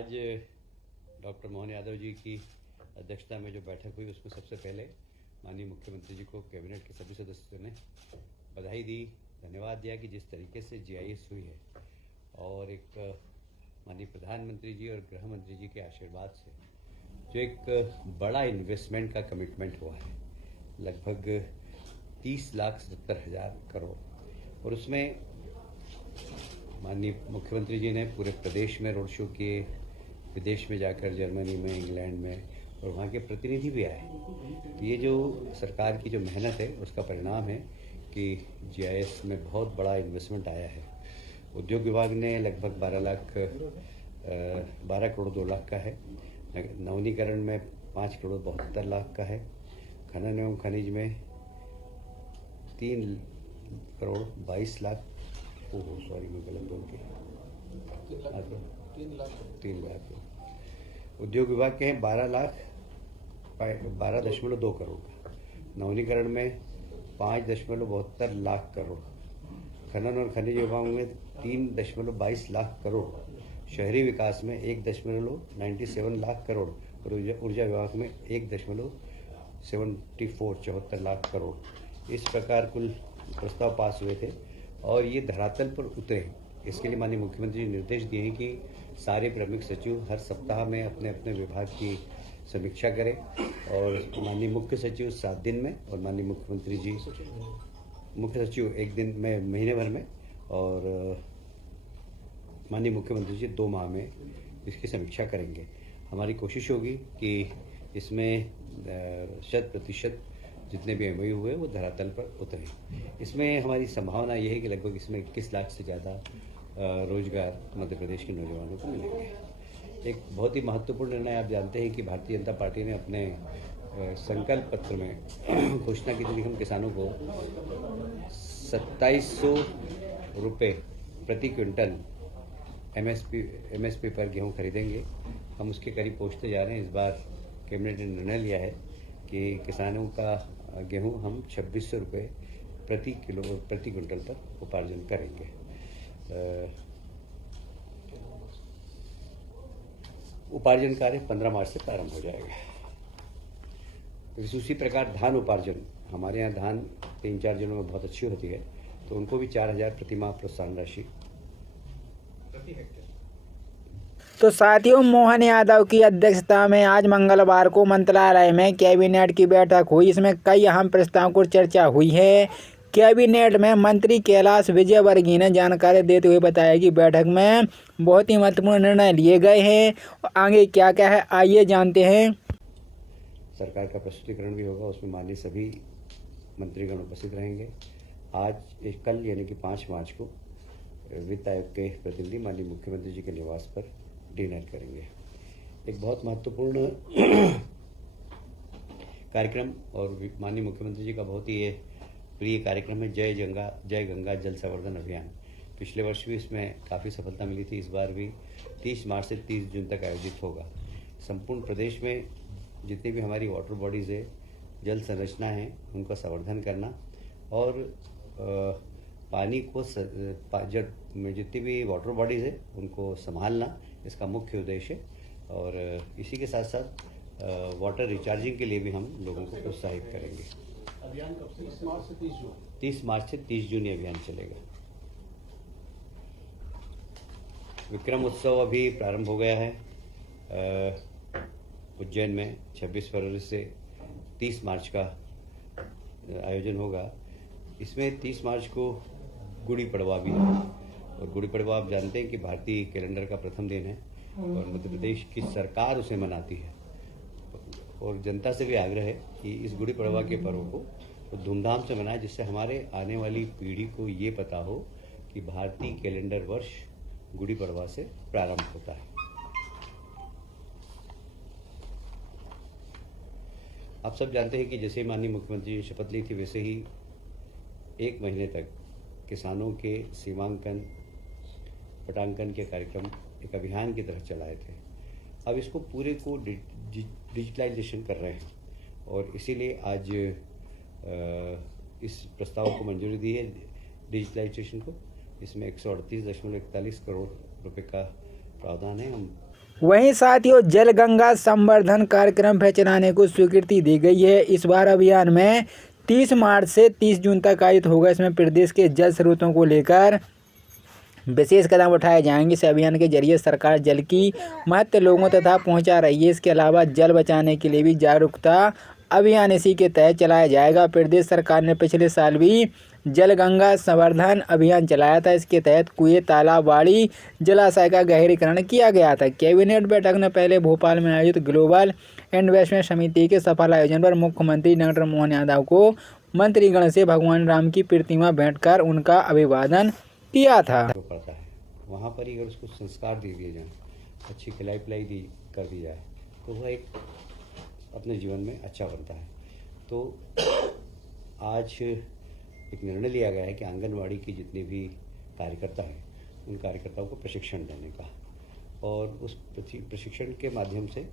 आज डॉक्टर मोहन यादव जी की अध्यक्षता में जो बैठक हुई उसमें सबसे पहले माननीय मुख्यमंत्री जी को कैबिनेट के सभी सदस्यों ने बधाई दी, धन्यवाद दिया कि जिस तरीके से जीआईएस हुई है और एक माननीय प्रधानमंत्री जी और गृह मंत्री जी के आशीर्वाद से जो एक बड़ा इन्वेस्टमेंट का कमिटमेंट हुआ है, लगभग 30,70,000 करोड़, और उसमें माननीय मुख्यमंत्री जी ने पूरे प्रदेश में रोड शो किए, विदेश में जाकर जर्मनी में, इंग्लैंड में, और वहाँ के प्रतिनिधि भी आए। ये जो सरकार की जो मेहनत है उसका परिणाम है कि जीआईएस में बहुत बड़ा इन्वेस्टमेंट आया है। उद्योग विभाग ने लगभग 12 करोड़ 2 लाख का है, नवीनीकरण में 5 करोड़ 72 लाख का है, खनन एवं खनिज में 3 करोड़ 22 लाख, सॉरी मैं गलत बोल के 3 लाख। उद्योग विभाग के हैं 12.2 करोड़ का, नवीनीकरण में 5.72 लाख करोड़, खनन और खनिज विभाग में 3.22 लाख करोड़, शहरी विकास में 1.97 लाख करोड़ और ऊर्जा विभाग में 1.74 लाख करोड़। इस प्रकार कुल प्रस्ताव पास हुए थे और ये धरातल पर उतरे। इसके लिए माननीय मुख्यमंत्री जी निर्देश दिए हैं कि सारे प्रमुख सचिव हर सप्ताह में अपने अपने विभाग की समीक्षा करें और माननीय मुख्य सचिव 7 दिन में और माननीय मुख्यमंत्री जी मुख्य सचिव 1 दिन में महीने भर में और माननीय मुख्यमंत्री जी 2 माह में इसकी समीक्षा करेंगे। हमारी कोशिश होगी कि इसमें 100% जितने भी एमओयू हुए वो धरातल पर उतरे। इसमें हमारी संभावना ये है कि लगभग इसमें 21 लाख से ज़्यादा रोजगार मध्य प्रदेश के नौजवानों को मिलेंगे। एक बहुत ही महत्वपूर्ण निर्णय, आप जानते हैं कि भारतीय जनता पार्टी ने अपने संकल्प पत्र में घोषणा की थी कि हम किसानों को 2700 रुपये प्रति क्विंटल एमएसपी पर गेहूं खरीदेंगे। हम उसके करीब पहुंचते जा रहे हैं। इस बार कैबिनेट ने निर्णय लिया है कि किसानों का गेहूं हम 2600 रुपये प्रति क्विंटल पर उपार्जन करेंगे। उपार्जन कार्य 15 मार्च से प्रारंभ हो जाएगा। उसी प्रकार धान उपार्जन, हमारे यहाँ धान 3-4 जिलों में बहुत अच्छी होती है, तो उनको भी 4,000 प्रति माह प्रोत्साहन राशि प्रति हेक्टेयर। तो साथियों, मोहन यादव की अध्यक्षता में आज मंगलवार को मंत्रालय में कैबिनेट की बैठक हुई। इसमें कई अहम प्रस्तावों पर चर्चा हुई है। कैबिनेट में मंत्री कैलाश विजयवर्गीय ने जानकारी देते हुए बताया कि बैठक में बहुत ही महत्वपूर्ण निर्णय लिए गए हैं। आगे क्या क्या है, आइए जानते हैं। सरकार का प्रस्तुतिकरण भी होगा, उसमें माननीय सभी मंत्रीगण उपस्थित रहेंगे। आज कल यानी कि 5 मार्च को वित्त आयोग के प्रतिनिधि माननीय मुख्यमंत्री जी के निवास पर डिनर करेंगे। एक बहुत महत्वपूर्ण कार्यक्रम और माननीय मुख्यमंत्री जी का बहुत ही प्रिय कार्यक्रम है जय गंगा जल संवर्धन अभियान। पिछले वर्ष भी इसमें काफ़ी सफलता मिली थी। इस बार भी 30 मार्च से 30 जून तक आयोजित होगा। संपूर्ण प्रदेश में जितनी भी हमारी वाटर बॉडीज़ है, जल संरचना है, उनका संवर्धन करना और पानी को जितनी भी वाटर बॉडीज़ है उनको संभालना इसका मुख्य उद्देश्य है। और इसी के साथ साथ वाटर रिचार्जिंग के लिए भी हम लोगों को प्रोत्साहित करेंगे। अभियान कब से? 30 मार्च से 30 जून। 30 मार्च से 30 जून ये अभियान चलेगा। विक्रम उत्सव अभी प्रारंभ हो गया है उज्जैन में। 26 फरवरी से 30 मार्च का आयोजन होगा। इसमें 30 मार्च को गुड़ी पड़वा भी है और गुड़ी पड़वा आप जानते हैं कि भारतीय कैलेंडर का प्रथम दिन है और मध्य प्रदेश की सरकार उसे मनाती है और जनता से भी आग्रह है कि इस गुड़ी पड़वा के पर्व को तो धूमधाम से मनाएं, जिससे हमारे आने वाली पीढ़ी को ये पता हो कि भारतीय कैलेंडर वर्ष गुड़ी पड़वा से प्रारंभ होता है। आप सब जानते हैं कि जैसे माननीय मुख्यमंत्री ने शपथ ली थी, वैसे ही 1 महीने तक किसानों के सीमांकन पटांकन के कार्यक्रम एक अभियान की तरह चलाए थे। अब इसको पूरे को डिजिटलाइजेशन कर रहे हैं और इसीलिए आज इस प्रस्ताव को मंजूरी दी है डिजिटलाइजेशन को। इसमें 138.41 करोड़ रुपए का प्रावधान है। हम वहीं साथियों जल गंगा संवर्धन कार्यक्रम फिर चलाने को स्वीकृति दी गई है। इस बार अभियान में 30 मार्च से 30 जून तक आयोजित होगा। इसमें प्रदेश के जल स्रोतों को लेकर विशेष कदम उठाए जाएंगे। इस अभियान के जरिए सरकार जल की महत्व लोगों तथा पहुंचा रही है। इसके अलावा जल बचाने के लिए भी जागरूकता अभियान इसी के तहत चलाया जाएगा। प्रदेश सरकार ने पिछले साल भी जल गंगा संवर्धन अभियान चलाया था। इसके तहत कुएं, तालाब, बाड़ी, जलाशय का गहरीकरण किया गया था। कैबिनेट बैठक ने पहले भोपाल में आयोजित ग्लोबल इन्वेस्टमेंट समिति के सफल आयोजन पर मुख्यमंत्री डॉक्टर मोहन यादव को मंत्रीगण से भगवान राम की प्रतिमा भेंट कर उनका अभिवादन किया था। जो पड़ता है वहाँ पर ही अगर उसको संस्कार दे दिए जाएँ, अच्छी खिलाई पिलाई दी कर दी जाए तो वह एक अपने जीवन में अच्छा बनता है। तो आज एक निर्णय लिया गया है कि आंगनवाड़ी की जितने भी कार्यकर्ता हैं उन कार्यकर्ताओं को प्रशिक्षण देने का, और उस प्रशिक्षण के माध्यम से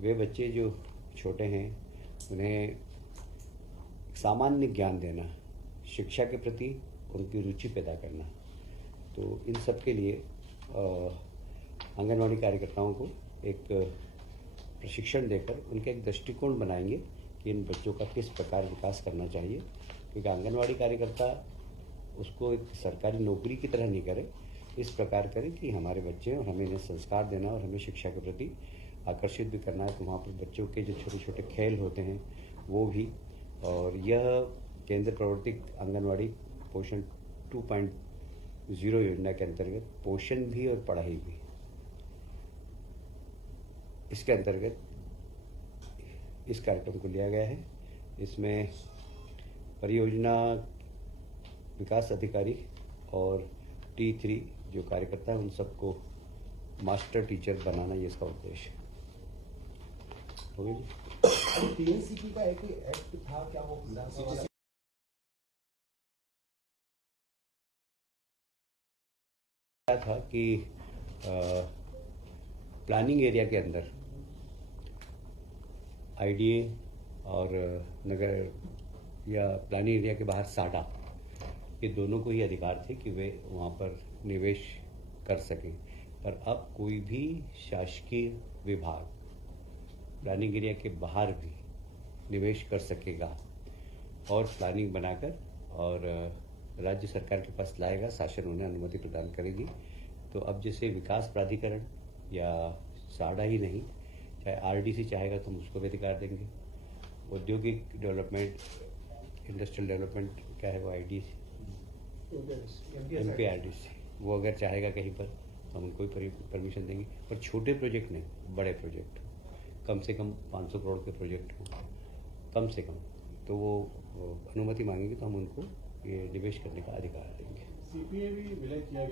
वे बच्चे जो छोटे हैं उन्हें सामान्य ज्ञान देना, शिक्षा के प्रति उनकी रुचि पैदा करना। तो इन सब के लिए आंगनवाड़ी कार्यकर्ताओं को एक प्रशिक्षण देकर उनका एक दृष्टिकोण बनाएंगे कि इन बच्चों का किस प्रकार विकास करना चाहिए, क्योंकि आंगनवाड़ी कार्यकर्ता उसको एक सरकारी नौकरी की तरह नहीं करे, इस प्रकार करे कि हमारे बच्चे हैं और हमें इन्हें संस्कार देना और हमें शिक्षा के प्रति आकर्षित भी करना है। तो वहाँ पर बच्चों के जो छोटे छोटे खेल होते हैं वो भी, और यह केंद्र प्रवर्तित आंगनवाड़ी पोषण 2.0 योजना के अंतर्गत पोषण भी और पढ़ाई भी, इसके अंतर्गत इस कार्यक्रम को लिया गया है। इसमें परियोजना विकास अधिकारी और T3 जो कार्यकर्ता है उन सबको मास्टर टीचर बनाना, ये इसका उद्देश्य है। हो गया जी। टीएनसीपी का एक एक्ट था, क्या वो विधानसभा क्या था कि प्लानिंग एरिया के अंदर IDA और नगर या प्लानिंग एरिया के बाहर साडा, ये दोनों को ही अधिकार थे कि वे वहाँ पर निवेश कर सकें। पर अब कोई भी शासकीय विभाग प्लानिंग एरिया के बाहर भी निवेश कर सकेगा और प्लानिंग बनाकर और राज्य सरकार के पास लाएगा, शासन उन्हें अनुमति प्रदान करेगी। तो अब जैसे विकास प्राधिकरण या साडा ही नहीं, चाहे RDC चाहेगा तो हम उसको भी अधिकार देंगे। औद्योगिक डेवलपमेंट, इंडस्ट्रियल डेवलपमेंट क्या है वो IDC, MPRDC, वो अगर चाहेगा कहीं पर तो हम उनको ही परमिशन देंगे। पर छोटे प्रोजेक्ट नहीं, बड़े प्रोजेक्ट, कम से कम 500 करोड़ के प्रोजेक्ट हो, कम से कम, तो वो अनुमति मांगेंगे तो हम उनको ये निवेश करने का अधिकार देंगे। CPA भी विलय किया गया।